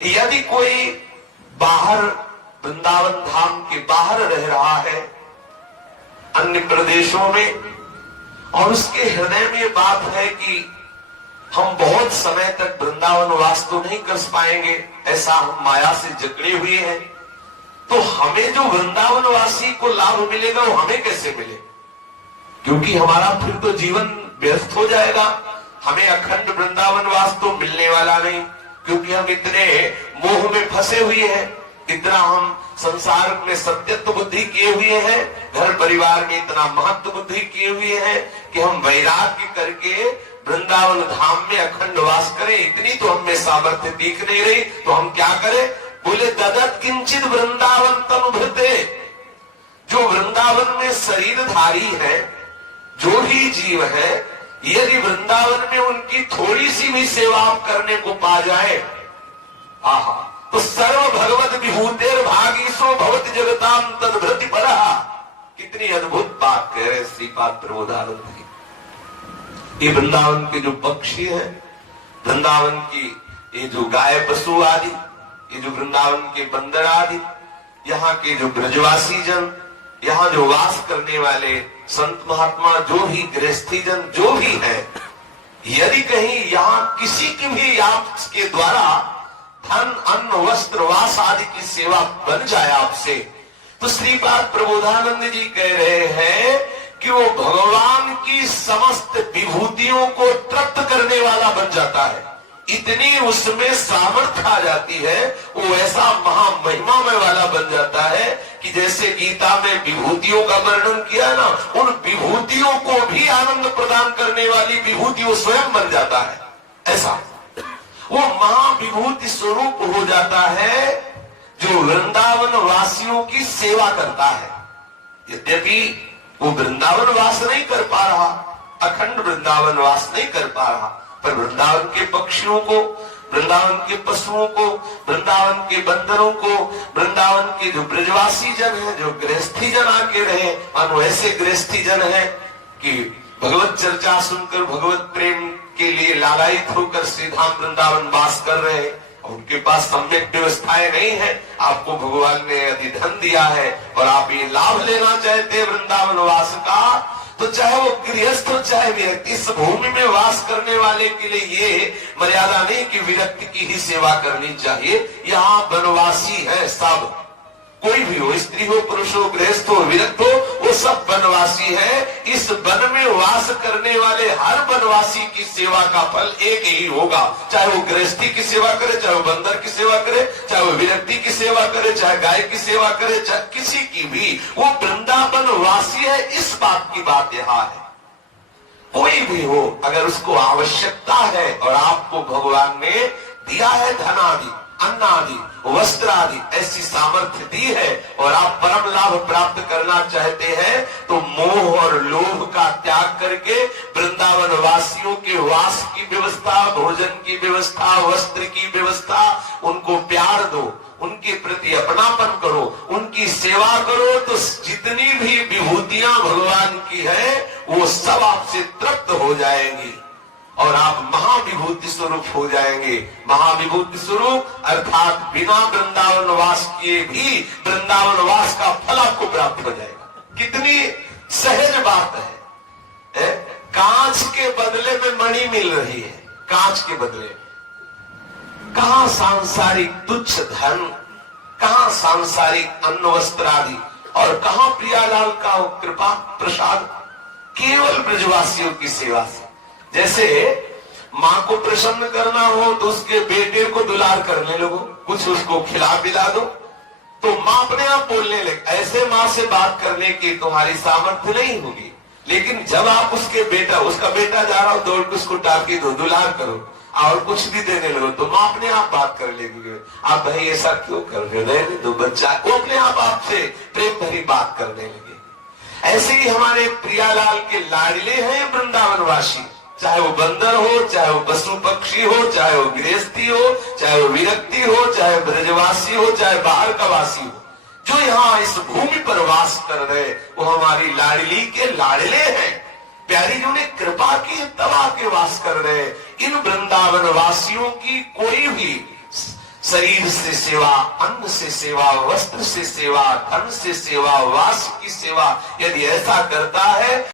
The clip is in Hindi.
यदि कोई बाहर वृंदावन धाम के बाहर रह रहा है अन्य प्रदेशों में, और उसके हृदय में बात है कि हम बहुत समय तक वृंदावन वास तो नहीं कर पाएंगे, ऐसा हम माया से जकड़े हुए हैं, तो हमें जो वृंदावन वासी को लाभ मिलेगा वो हमें कैसे मिले? क्योंकि हमारा फिर तो जीवन व्यस्त हो जाएगा, हमें अखंड वृंदावन वास तो मिलने वाला नहीं, क्योंकि हम इतने मोह में फंसे हुए हैं, इतना हम संसार में सत्यत्व बुद्धि किए हुए हैं, घर परिवार में इतना महत्व बुद्धि किए हुए हैं कि हम वैराग्य करके वृंदावन धाम में अखंड वास करें, इतनी तो हमें सामर्थ्य दिख नहीं रही। तो हम क्या करें? बोले ददत किंचित वृंदावन तनुभृते, जो वृंदावन में शरीरधारी है, जो भी जीव है, यदि वृंदावन में उनकी थोड़ी सी भी सेवा आप करने को पा जाए, आहा, तो सर्व भगवत विभूतेर भागीसो भवति जगताम तद्भृति परहा। कितनी अद्भुत बात कह रहे श्रीपाद प्रबोधानंद जी। ये वृंदावन के जो पक्षी है, वृंदावन की ये जो गाय पशु आदि, ये जो वृंदावन के बंदर आदि, यहाँ के जो ब्रजवासी जन, यहाँ जो वास करने वाले संत महात्मा, जो भी गृहस्थी जन जो भी है, यदि कहीं यहाँ किसी की भी आपके द्वारा धन अन्न वस्त्र वास आदि की सेवा बन जाए आपसे, तो श्रीपाद प्रबोधानंद जी कह रहे हैं कि वो भगवान की समस्त विभूतियों को तृप्त करने वाला बन जाता है। इतनी उसमें सामर्थ्य आ जाती है, वो ऐसा महामहिमामय वाला बन जाता है कि जैसे गीता में विभूतियों का वर्णन किया ना, उन विभूतियों को भी आनंद प्रदान करने वाली विभूति वो स्वयं बन जाता है। ऐसा वो महाविभूति स्वरूप हो जाता है जो वृंदावन वासियों की सेवा करता है। यद्यपि वो वृंदावन वास नहीं कर पा रहा, अखंड वृंदावन वास नहीं कर पा रहा, पर वृंदावन के पक्षियों को, वृंदावन के पशुओं को, वृंदावन के बंदरों को, वृंदावन के जो ब्रजवासी जन है, जो गृहस्थी जन आके रहे, मानो ऐसे गृहस्थी जन है कि भगवत चर्चा सुनकर भगवत प्रेम के लिए लालायित होकर श्री धाम वृंदावन वास कर रहे हैं, उनके पास सम्यक व्यवस्थाएं नहीं है। आपको भगवान ने यदि धन दिया है और आप ये लाभ लेना चाहते हैं वृंदावन वास का, तो चाहे वो गृहस्थ हो चाहे व्यक्ति, इस भूमि में वास करने वाले के लिए ये मर्यादा नहीं कि व्यक्ति की ही सेवा करनी चाहिए। यहाँ वनवासी है सब, कोई भी हो, स्त्री हो, पुरुष हो, गृहस्थ हो, विरक्त हो, वो सब वनवासी है। इस वन में वास करने वाले हर वनवासी की सेवा का फल एक ही होगा, चाहे वो गृहस्थी की सेवा करे, चाहे वो बंदर की सेवा करे, चाहे वो विरक्ति की सेवा करे, चाहे गाय की सेवा करे, चाहे किसी की भी, वो वृंदावन वासी है। इस बात की बात यहाँ है। कोई भी हो, अगर उसको आवश्यकता है और आपको भगवान ने दिया है धन आदि, अन्न आदि, वस्त्र आदि, ऐसी सामर्थ्य दी है और आप परम लाभ प्राप्त करना चाहते हैं, तो मोह और लोभ का त्याग करके वृंदावन वासियों के वास की व्यवस्था, भोजन की व्यवस्था, वस्त्र की व्यवस्था, उनको प्यार दो, उनके प्रति अपनापन करो, उनकी सेवा करो, तो जितनी भी विभूतियां भगवान की है वो सब आपसे तृप्त हो जाएंगी और आप महाविभूति स्वरूप हो जाएंगे। महाविभूति स्वरूप अर्थात बिना वृंदावन वास किए भी वृंदावन वास का फल आपको प्राप्त हो जाएगा। कितनी सहज बात है। कांच के बदले में मणि मिल रही है, कांच के बदले। कहां सांसारिक तुच्छ धन, कहां सांसारिक अन्न वस्त्र आदि, और कहां प्रियालाल का कृपा प्रसाद, केवल ब्रजवासियों की सेवा से। जैसे माँ को प्रसन्न करना हो तो उसके बेटे को दुलार करने लगो, कुछ उसको खिला पिला दो, तो माँ अपने आप बोलने लगे। ऐसे माँ से बात करने की तुम्हारी सामर्थ्य नहीं होगी, लेकिन जब आप उसका बेटा जा रहा हो, दौड़ के उसको टाकी दो, दुलार करो और कुछ भी देने लगो, तो माँ अपने आप बात कर लेगी। आप भाई ऐसा क्यों कर रहे हो, तो बच्चा वो अपने आप आपसे प्रेम भरी बात करने लगे। ऐसे ही हमारे प्रियालाल के लाडले हैं वृंदावनवासी, चाहे वो बंदर हो, चाहे वो पशु पक्षी हो, चाहे वो गृहस्थी हो, चाहे वो विरक्ति हो, चाहे ब्रजवासी हो, चाहे बाहर का वासी हो, जो यहाँ इस भूमि पर वास कर रहे, वो हमारी लाडली के लाडले हैं। प्यारी जी ने कृपा की तब आके वास कर रहे। इन वृंदावन वासियों की कोई भी शरीर से सेवा, अन्न से सेवा, वस्त्र से सेवा, धन से सेवा, वास की सेवा यदि ऐसा करता है